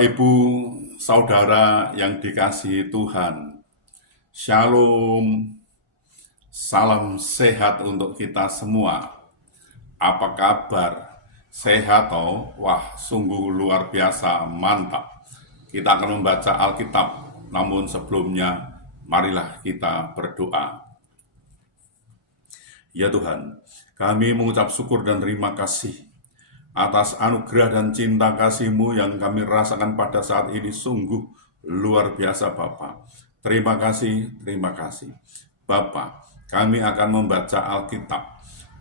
Bapak, Ibu, Saudara yang dikasihi Tuhan, Shalom, salam sehat untuk kita semua. Apa kabar? Sehat toh? Wah, sungguh luar biasa, mantap. Kita akan membaca Alkitab, namun sebelumnya marilah kita berdoa. Ya Tuhan, kami mengucap syukur dan terima kasih atas anugerah dan cinta kasih-Mu yang kami rasakan pada saat ini sungguh luar biasa Bapa. Terima kasih. Bapa, kami akan membaca Alkitab.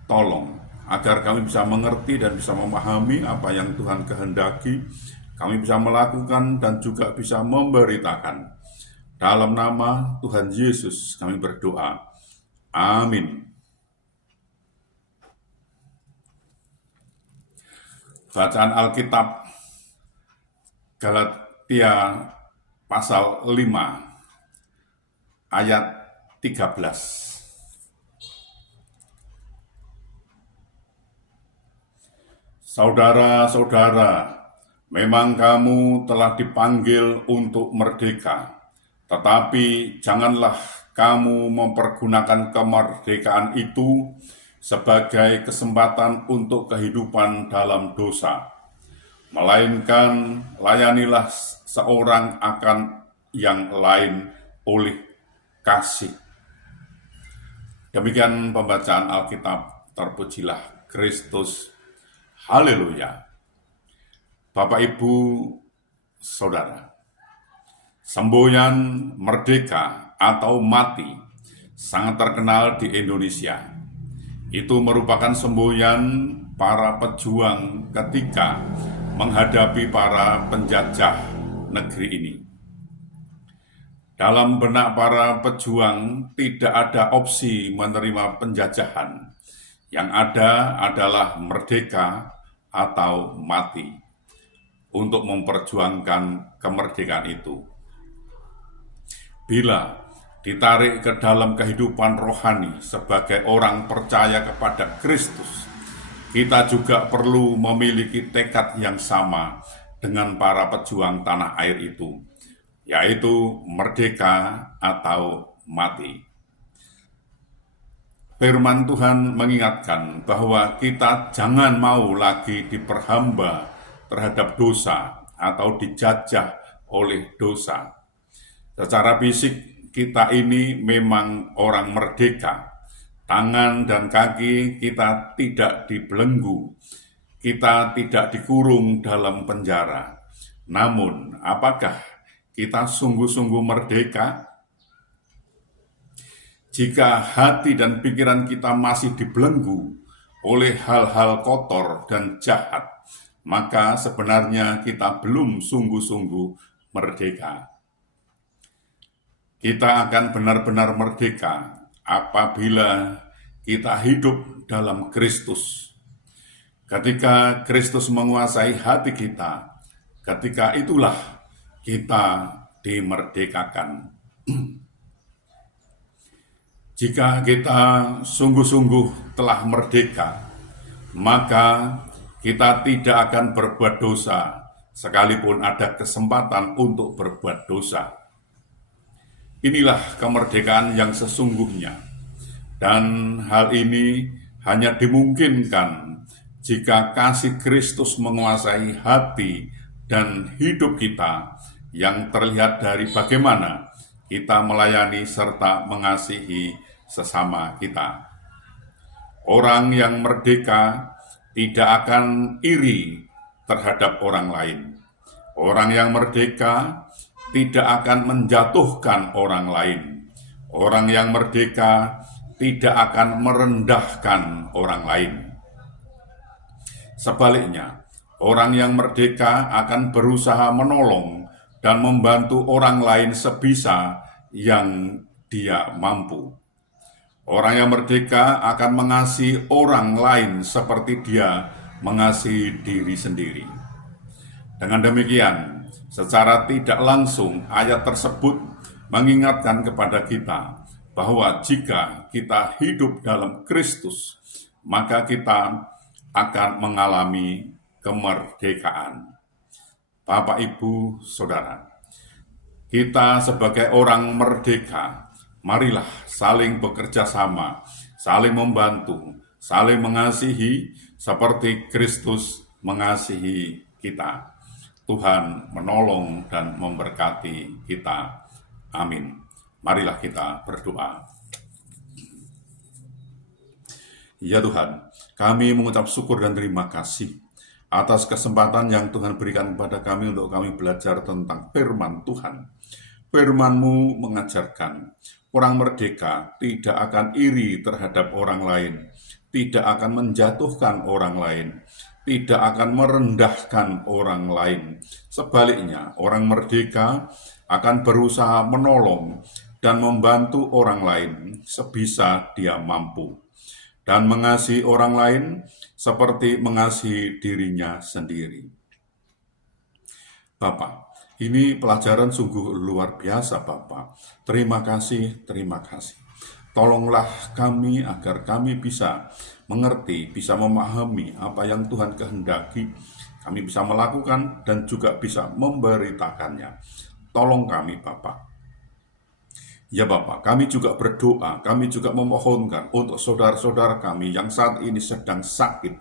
Tolong, agar kami bisa mengerti dan bisa memahami apa yang Tuhan kehendaki, kami bisa melakukan dan juga bisa memberitakan. Dalam nama Tuhan Yesus kami berdoa. Amin. Bacaan Alkitab Galatia pasal 5 ayat 13. Saudara-saudara, memang kamu telah dipanggil untuk merdeka, tetapi janganlah kamu mempergunakan kemerdekaan itu sebagai kesempatan untuk kehidupan dalam dosa, melainkan layanilah seorang akan yang lain oleh kasih. Demikian pembacaan Alkitab. Terpujilah Kristus. Haleluya. Bapak, Ibu, Saudara, semboyan merdeka atau mati sangat terkenal di Indonesia. Itu merupakan semboyan para pejuang ketika menghadapi para penjajah negeri ini. Dalam benak para pejuang tidak ada opsi menerima penjajahan. Yang ada adalah merdeka atau mati untuk memperjuangkan kemerdekaan itu. Bila ditarik ke dalam kehidupan rohani sebagai orang percaya kepada Kristus, kita juga perlu memiliki tekad yang sama dengan para pejuang tanah air itu, yaitu merdeka atau mati. Firman Tuhan mengingatkan bahwa kita jangan mau lagi diperhamba terhadap dosa atau dijajah oleh dosa. Secara fisik kita ini memang orang merdeka. Tangan dan kaki kita tidak dibelenggu. Kita tidak dikurung dalam penjara. Namun, apakah kita sungguh-sungguh merdeka? Jika hati dan pikiran kita masih dibelenggu oleh hal-hal kotor dan jahat, maka sebenarnya kita belum sungguh-sungguh merdeka. Kita akan benar-benar merdeka apabila kita hidup dalam Kristus. Ketika Kristus menguasai hati kita, ketika itulah kita dimerdekakan. Jika kita sungguh-sungguh telah merdeka, maka kita tidak akan berbuat dosa, sekalipun ada kesempatan untuk berbuat dosa. Inilah kemerdekaan yang sesungguhnya, dan hal ini hanya dimungkinkan jika kasih Kristus menguasai hati dan hidup kita, yang terlihat dari bagaimana kita melayani serta mengasihi sesama kita. Orang yang merdeka tidak akan iri terhadap orang lain. Orang yang merdeka tidak akan menjatuhkan orang lain. Orang yang merdeka tidak akan merendahkan orang lain. Sebaliknya, orang yang merdeka akan berusaha menolong dan membantu orang lain sebisa yang dia mampu. Orang yang merdeka akan mengasihi orang lain seperti dia mengasihi diri sendiri. Dengan demikian, secara tidak langsung ayat tersebut mengingatkan kepada kita bahwa jika kita hidup dalam Kristus, maka kita akan mengalami kemerdekaan. Bapak, Ibu, Saudara, kita sebagai orang merdeka, marilah saling bekerja sama, saling membantu, saling mengasihi seperti Kristus mengasihi kita. Tuhan menolong dan memberkati kita. Amin. Marilah kita berdoa. Ya Tuhan, kami mengucap syukur dan terima kasih atas kesempatan yang Tuhan berikan kepada kami untuk kami belajar tentang firman Tuhan. Firman-Mu mengajarkan orang merdeka tidak akan iri terhadap orang lain, tidak akan menjatuhkan orang lain, tidak akan merendahkan orang lain. Sebaliknya, orang merdeka akan berusaha menolong dan membantu orang lain sebisa dia mampu, dan mengasihi orang lain seperti mengasihi dirinya sendiri. Bapak, ini pelajaran sungguh luar biasa, Bapak. Terima kasih, terima kasih. Tolonglah kami agar kami bisa mengerti, bisa memahami apa yang Tuhan kehendaki. Kami bisa melakukan dan juga bisa memberitakannya. Tolong kami, Bapak. Ya Bapak, kami juga berdoa, kami juga memohonkan untuk saudara-saudara kami yang saat ini sedang sakit,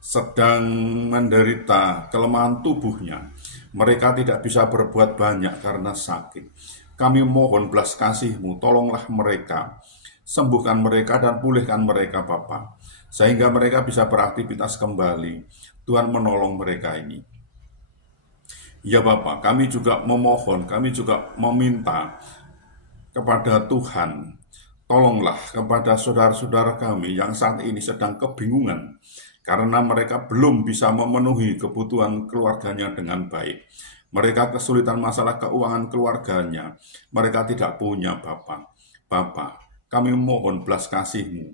sedang menderita kelemahan tubuhnya. Mereka tidak bisa berbuat banyak karena sakit. Kami mohon belas kasih-Mu, tolonglah mereka, sembuhkan mereka dan pulihkan mereka Bapak, sehingga mereka bisa beraktivitas kembali. Tuhan menolong mereka ini. Ya Bapak, kami juga memohon, kami juga meminta kepada Tuhan, tolonglah kepada saudara-saudara kami yang saat ini sedang kebingungan karena mereka belum bisa memenuhi kebutuhan keluarganya dengan baik. Mereka kesulitan masalah keuangan keluarganya, mereka tidak punya Bapak. Bapak, kami mohon belas kasih-Mu.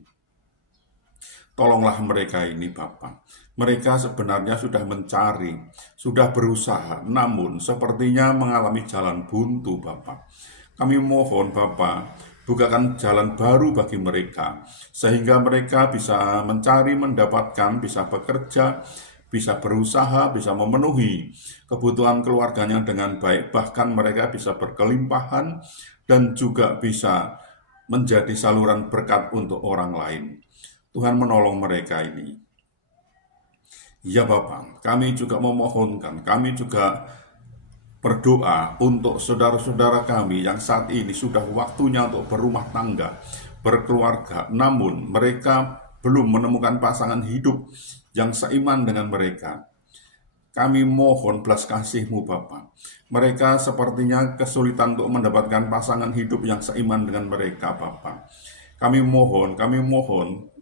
Tolonglah mereka ini Bapak. Mereka sebenarnya sudah mencari, sudah berusaha, namun sepertinya mengalami jalan buntu Bapak. Kami mohon Bapak, bukakan jalan baru bagi mereka, sehingga mereka bisa mencari, mendapatkan, bisa bekerja, bisa berusaha, bisa memenuhi kebutuhan keluarganya dengan baik. Bahkan mereka bisa berkelimpahan dan juga bisa menjadi saluran berkat untuk orang lain. Tuhan menolong mereka ini. Ya Bapak, kami juga memohonkan, kami juga berdoa untuk saudara-saudara kami yang saat ini sudah waktunya untuk berumah tangga, berkeluarga, namun mereka belum menemukan pasangan hidup yang seiman dengan mereka. Kami mohon belas kasih-Mu Bapa. Mereka sepertinya kesulitan untuk mendapatkan pasangan hidup yang seiman dengan mereka Bapa. Kami mohon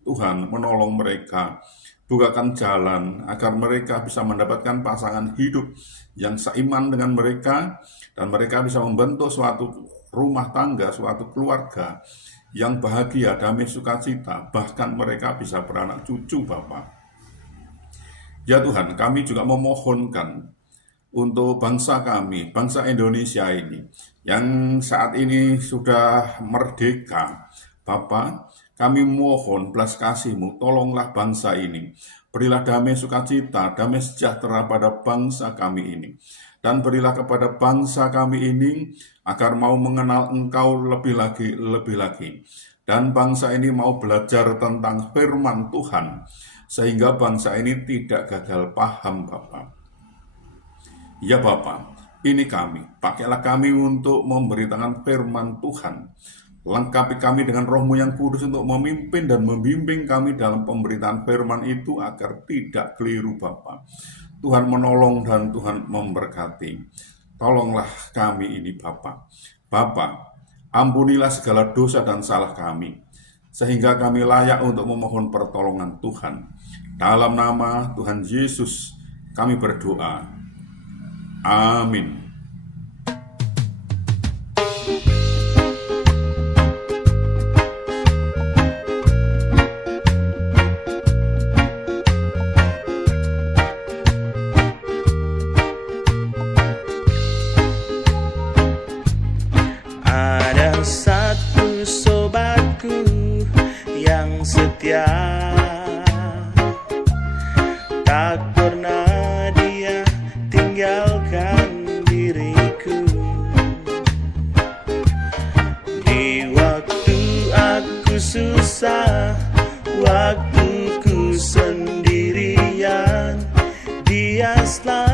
Tuhan menolong mereka. Bukakan jalan agar mereka bisa mendapatkan pasangan hidup yang seiman dengan mereka, dan mereka bisa membentuk suatu rumah tangga, suatu keluarga yang bahagia, damai, sukacita, bahkan mereka bisa beranak cucu Bapak. Ya Tuhan, kami juga memohonkan untuk bangsa kami, bangsa Indonesia ini, yang saat ini sudah merdeka Bapak. Kami mohon belas kasih-Mu, tolonglah bangsa ini. Berilah damai sukacita, damai sejahtera pada bangsa kami ini. Dan berilah kepada bangsa kami ini agar mau mengenal Engkau lebih lagi. Dan bangsa ini mau belajar tentang firman Tuhan, sehingga bangsa ini tidak gagal paham Bapak. Ya Bapak, ini kami, pakailah kami untuk memberitakan firman Tuhan. Lengkapi kami dengan Roh-Mu yang kudus untuk memimpin dan membimbing kami dalam pemberitaan firman itu agar tidak keliru Bapa. Tuhan menolong dan Tuhan memberkati. Tolonglah kami ini Bapa. Bapa, ampunilah segala dosa dan salah kami, sehingga kami layak untuk memohon pertolongan Tuhan. Dalam nama Tuhan Yesus kami berdoa. Amin. Setia, tak pernah dia tinggalkan. terasa waktuku sendirian. Dia selalu